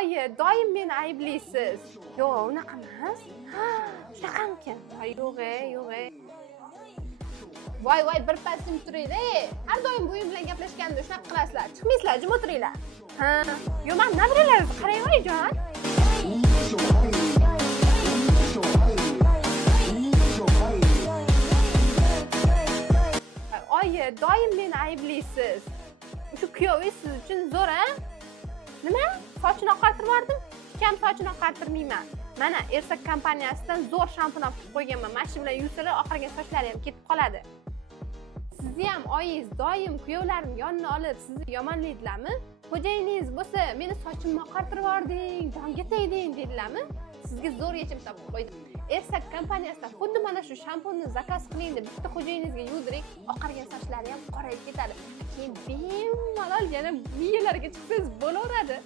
oyi, doim meni ayblaysiz. Yo'q, unaqa emas. Shunaqamikin? Yo'q. Voy, birpas jim turinglar. Har doim bu bilan gaplashganda shunaqa qilasizlar. Chiqmaysizlar, jim o'tiringlar. Ha, yo'q, men nabiralaringizni qarang, oyijon. Oyi, doim meni ayblaysiz. Shu kuyovingiz siz uchun zo'r, a? Nima? Sochini oqartirib yubordim? Kam sochini oqartirmayman. Mana Ersak kompaniyasidan zo'r shampun olib qo'yganman. Mana shu bilan yuvsalar, oqargan sochlari ham ketib qoladi. Sizni ham oyingiz doim kuyovlarim yonini olib sizni yomonlaydilarmi? Xo'jayiningiz bo'lsa, meni sochimni oqartirib yubording, jonga tegding dedilarmi? Sizga zo'r yechim topib qo'ydim. Ersak kompaniyasidan xuddi mana shu shampunni zakaz qiling deb bitta xo'jayiningizga yuvdiring, oqargan sochlari ham qorayib ketadi. Keyin bemalol yana miyalarga chiqsangiz bo'laveradi.